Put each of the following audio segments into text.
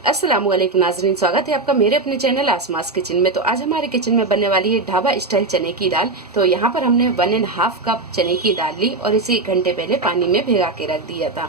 अस्सलामुअलैकुम नाज़रीन, स्वागत है आपका मेरे अपने चैनल आसमास किचन में। तो आज हमारे किचन में बनने वाली है ढाबा स्टाइल चने की दाल। तो यहाँ पर हमने 1.5 कप चने की दाल ली और इसे 1 घंटे पहले पानी में भिगा के रख दिया था।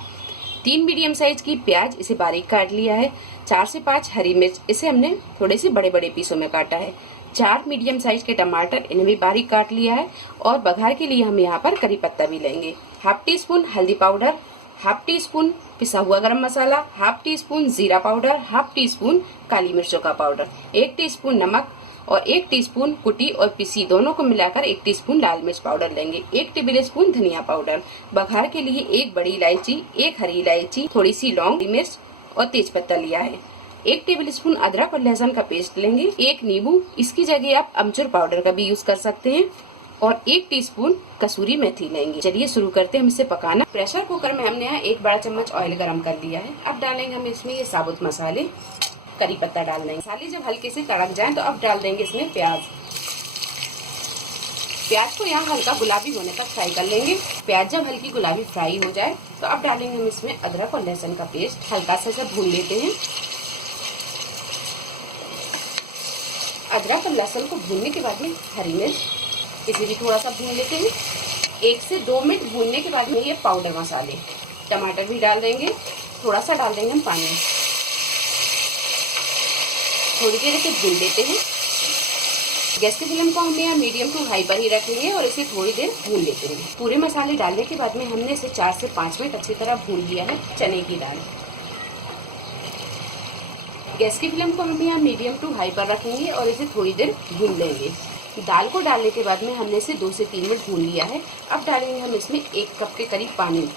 3 मीडियम साइज की प्याज, इसे बारीक काट लिया है। 4 से 5 हरी मिर्च, इसे हमने थोड़े से बड़े बड़े पीसों में काटा है। 4 मीडियम साइज के टमाटर, इन्हें भी बारीक काट लिया है। और बघार के लिए हम यहाँ पर करी पत्ता भी लेंगे। हाफ टी स्पून हल्दी पाउडर, हाफ टी स्पून पिसा हुआ गरम मसाला, हाफ टी स्पून जीरा पाउडर, हाफ टी स्पून काली मिर्चों का पाउडर, 1 टीस्पून नमक और 1 टीस्पून कुटी और पिसी दोनों को मिलाकर 1 टीस्पून लाल मिर्च पाउडर लेंगे। 1 टेबल स्पून धनिया पाउडर। बघार के लिए 1 बड़ी इलायची, 1 हरी इलायची, थोड़ी सी लौंग, मिर्च और तेज पत्ता लिया है। 1 टेबल स्पून अदरक और लहसुन का पेस्ट लेंगे। 1 नींबू, इसकी जगह आप अमचूर पाउडर का भी यूज कर सकते हैं। और 1 टीस्पून कसूरी मेथी लेंगे। चलिए शुरू करते हैं हम इसे पकाना। प्रेशर कुकर में हमने यहाँ 1 बड़ा चम्मच ऑयल गरम कर लिया है। अब डालेंगे हम इसमें ये साबुत मसाले, करी पत्ता डाल देंगे। मसाले जब हल्के से तड़क जाएं तो अब डाल देंगे इसमें प्याज। प्याज को यहाँ हल्का गुलाबी होने तक फ्राई कर लेंगे। प्याज जब हल्की गुलाबी फ्राई हो जाए तो अब डालेंगे हम इसमें अदरक और लहसुन का पेस्ट। हल्का सा जब भून लेते हैं। अदरक और लहसुन को भूनने के बाद में हरी मिर्च, इसे भी थोड़ा सा भून लेते हैं। 1 से 2 मिनट भूनने के बाद में ये पाउडर मसाले, टमाटर भी डाल देंगे। थोड़ा सा डाल देंगे हम पानी। थोड़ी देर इसे भून लेते हैं। गैस की फ्लेम को हमने यहाँ मीडियम टू हाई पर ही रखेंगे और इसे थोड़ी देर भून लेते हैं। पूरे मसाले डालने के बाद में हमने इसे 4 से 5 मिनट अच्छी तरह भून लिया है चने की दाल। गैस की फ्लेम को हम यहाँ मीडियम टू हाई पर रखेंगे और इसे थोड़ी देर भून लेंगे। दाल को डालने के बाद में हमने इसे 2 से 3 मिनट भून लिया है। अब डालेंगे हम इसमें 1 कप के करीब पानी।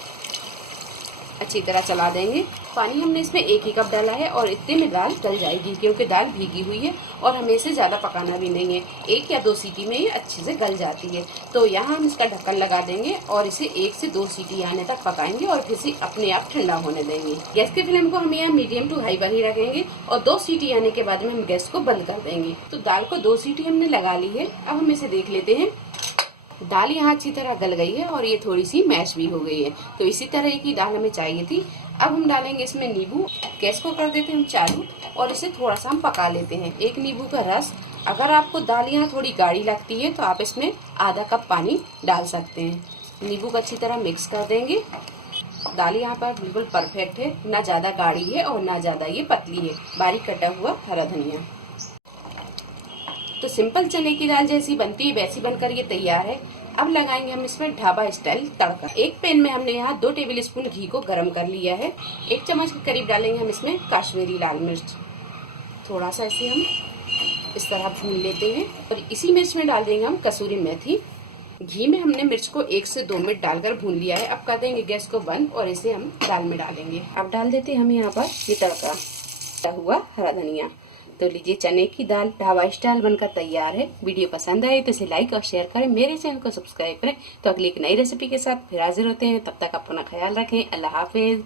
अच्छी तरह चला देंगे। पानी हमने इसमें 1 ही कप डाला है और इतने में दाल गल जाएगी, क्योंकि दाल भीगी हुई है और हमें इसे ज़्यादा पकाना भी नहीं है। 1 या 2 सीटी में ये अच्छे से गल जाती है। तो यहाँ हम इसका ढक्कन लगा देंगे और इसे 1 से 2 सीटी आने तक पकाएंगे और फिर से अपने आप ठंडा होने देंगे। गैस की फ्लेम को हम यहाँ मीडियम टू हाई पर ही रखेंगे और 2 सीटी आने के बाद में हम गैस को बंद कर देंगे। तो दाल को 2 सीटी हमने लगा ली है। अब हम इसे देख लेते हैं। दाल यहाँ अच्छी तरह गल गई है और ये थोड़ी सी मैश भी हो गई है। तो इसी तरह की दाल हमें चाहिए थी। अब हम डालेंगे इसमें नींबू। गैस को कर देते हैं हम चालू और इसे थोड़ा सा हम पका लेते हैं। 1 नींबू का रस। अगर आपको दाल यहाँ थोड़ी गाढ़ी लगती है तो आप इसमें आधा कप पानी डाल सकते हैं। नींबू को अच्छी तरह मिक्स कर देंगे। दाल यहाँ पर बिल्कुल परफेक्ट है, ना ज़्यादा गाढ़ी है और ना ज़्यादा ये पतली है। बारीक कटा हुआ हरा धनिया। तो सिंपल चने की दाल जैसी बनती है वैसी बनकर ये तैयार है। अब लगाएंगे हम इसमें ढाबा स्टाइल तड़का। 1 पैन में हमने यहाँ 2 टेबल स्पून घी को गरम कर लिया है। 1 चम्मच के करीब डालेंगे हम इसमें काश्मीरी लाल मिर्च। थोड़ा सा इसे हम इस तरह भून लेते हैं और इसी मिर्च में डाल देंगे हम कसूरी मेथी। घी में हमने मिर्च को 1 से 2 मिनट डालकर भून लिया है। अब कर देंगे गैस को बंद और इसे हम दाल में डालेंगे। अब डाल देते हैं हम यहाँ पर ये तड़का हुआ हरा धनिया। तो लीजिए, चने की दाल ढाबा स्टाइल बनकर तैयार है। वीडियो पसंद आए तो इसे लाइक और शेयर करें, मेरे चैनल को सब्सक्राइब करें। तो अगली एक नई रेसिपी के साथ फिर हाजिर होते हैं। तब तक अपना ख्याल रखें। अल्लाह हाफिज।